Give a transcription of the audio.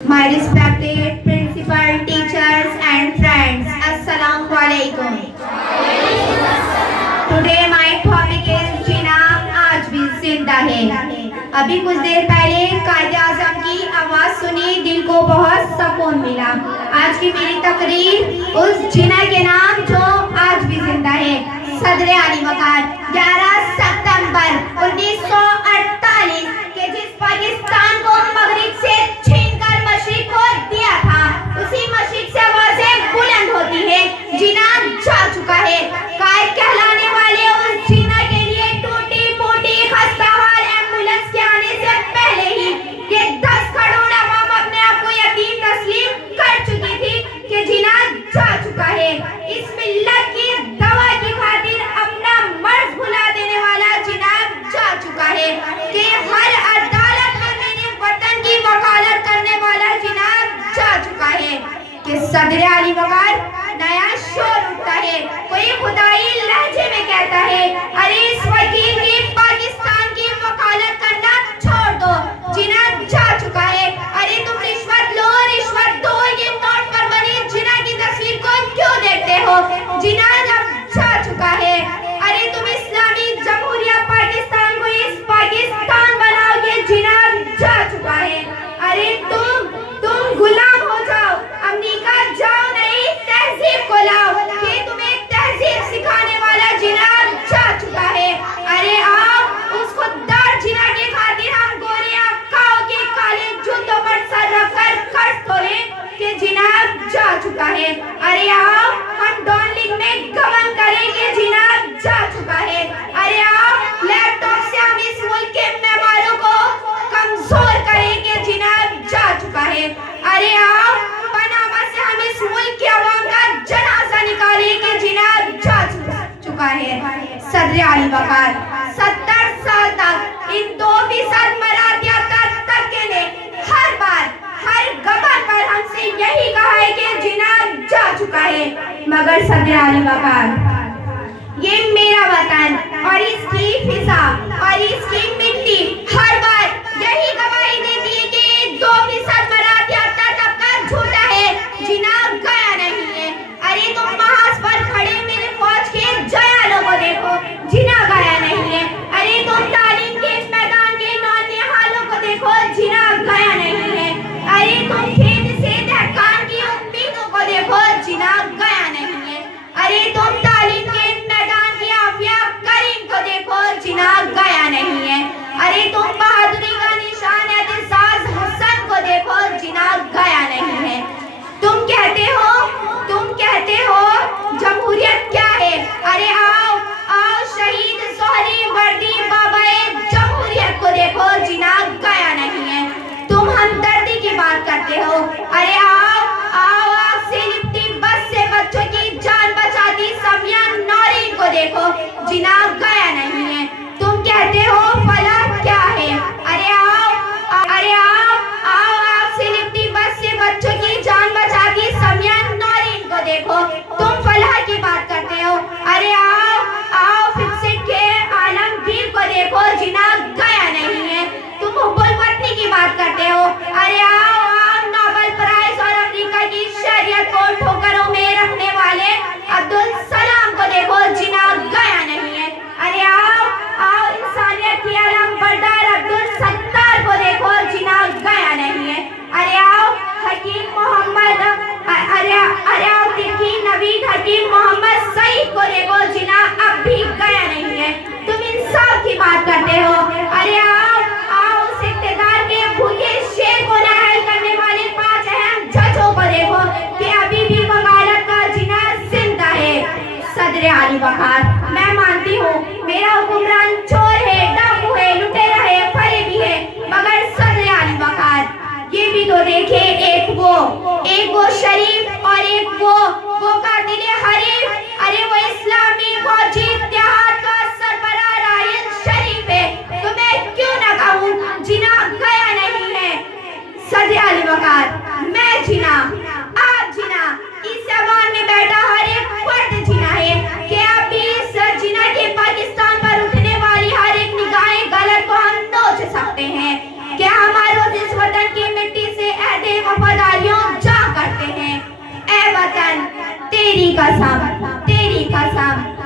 My respected principal, teachers and friends, Assalamu alaikum. Today my topic is जिना आज भी जिंदा है। अभी कुछ देर पहले कायदे-आज़म की आवाज सुनी, दिल को बहुत सुकून मिला। आज की मेरी तकरीर उस जिना के नाम जो आज भी जिंदा है, सदर आली वकार 11 सितंबर 1948 के जिस पाकिस्तान को मगरिब से छीनकर मशरिक को दिया था, उसी मशरिक से आवाजें बुलंद होती है। जिना जा चुका है। कायद कहलाने वाले उस जिना के लिए टूटी फूटी खस्ता हाल एम्बुलेंस के आने से पहले ही ये 10 करोड़ अवाम अपने आप को यतीम तस्लीम कर चुकी थी कि जिना जा चुका है। इस मिल्लत की दवा की खातिर अपना मर्ज भुला देने वाला जिना जा चुका है कि हर अदालत में मेरे वतन की वकालत करने वाला जिना जा चुका है कि सदर आली वकार नया शोर उठता है। कोई खुदाई लहजे में कहता है, अरे इस वकील की पाकिस्तान की वकालत करना छोड़ दो। जिना जा चुका है। अरे तुम रिश्वत लो, रिश्वत दो, ये नोट पर बनी जिना की तस्वीर को क्यों देखते हो? जिना जा चुका है। अरे तुम इस्लामी जमहूरिया पाकिस्तान को इस पाकिस्तान बनाओगे, जिना जा चुका है। अरे तुम गुलाम हो जाओ, अमेरिका जाओ नहीं, तहजीब को लाओ कि तुम्हें तहजीब सिखाने वाला जिना जा चुका है। अरे आओ उसको दार जिना के खातिर हम गोरे अक्काओं के काले जूतों पर सर रखकर कर्ज तोड़े कि जिना जा चुका है। अरे आओ हम डॉन लीग में गबन करें कि जिना जा चुका है। अरे आओ लैपटॉप से हम इस मुल्क के मेहमानों को कमजोर करें कि जिना जा चुका है। अरे आओ पनामा से हम इस मुल्क के अवाम का जनाजा निकालें कि जिना जा चुका है। सदर आली वकार 70 साल तक इन 2% मराठिया तबके ने हर बार हर गबन पर हमसे यही कहा है कि जिना जा चुका है, मगर सदर आली वकार ये मेरा वतन और इसकी फिजा और इसकी मिट्टी हर बार यही गवाही देती है कि 2% मराठिया तबका झूठा है, जिना गया नहीं है। अरे तुम महाज पर खड़े मेरे फौज के जयालों को देखो, जिना गया नहीं है। अरे तुम तालीम के मैदान के नौनिहालों को देखो, जिना गया नहीं है। अरे तुम खेत से दहकान की उम्मीदों को देखो, जिना गया नहीं है। अरे तुम तालीम के मैदान की आफिया करीम को देखो, जिना गया नहीं है। अरे तुम बहादुरी का निशान एहसास हसन को देखो, जिना गया नहीं है। तुम कहते हो जमहूरियत क्या है? अरे आओ शहीद सोहरी वर्दी बाबाए जमहूरियत को देखो, जिना गया नहीं है। तुम हमदर्दी की बात करते हो। अरे आओ आग से लिपटी बस से बच्चों की जान बचाती समिया नौरीन को देखो, जिना गया नहीं है। तुम कहते हो फलाह क्या है? अरे आओ आग से लिपटी बस से बच्चों की जान बचाती समिया नौरीन को देखो, तुम फलाह की बात करते हो। अरे आओ फिक्सेड के आलमगीर को देखो, जिना गया नहीं है। तुम हुब्बुल वतनी की बात करते हो। अरे आओ नोबेल प्राइज और अमेरिका की शरीयत को ठोकरों में रखने वाले अब्दुल सलाम को देखो, जिना गया नहीं है। अरे आओ इंसानियत की अलम बरदार अब्दुल सत्तार को देखो, जिना गया नहीं है। अरे आओ हकीम मोहम्मद नवीद हकीम मोहम्मद सईद को देखो, जिना अब भी गया नहीं है। तुम इंसाफ की बात करते हो। अरे आओ उस इख्तिदार के भूखे शेर को नाअहल करने वाले 5 अहम जजों को देखो कि अभी भी वकालत का जिना जिंदा है। सदर आली वकार मैं मानती हूँ मेरा हुक्मरान चोर है, डाकू है, लुटेरा है, फरेबी है, मगर सदर आली वकार ये भी तो देखे, एक वो शरीफ और एक वो कातिल हरीफ। अरे वो इस्लामी फौजी इत्तेहाद का सरबराह राहिल शरीफ है, तो मैं क्यों ना कहूँ जिना गया नहीं है। सदर आली वकार मैं जिना, आप जिना, इस अवान में बैठा हर एक फर्द जिना है कि आप इस जिना के पाकिस्तान पर उठने वाली हर एक निगाहें गलत को हम नोच सकते हैं। क्या हमारे इस वतन की मिट्टी से ऐसे कसम, तेरी कसम।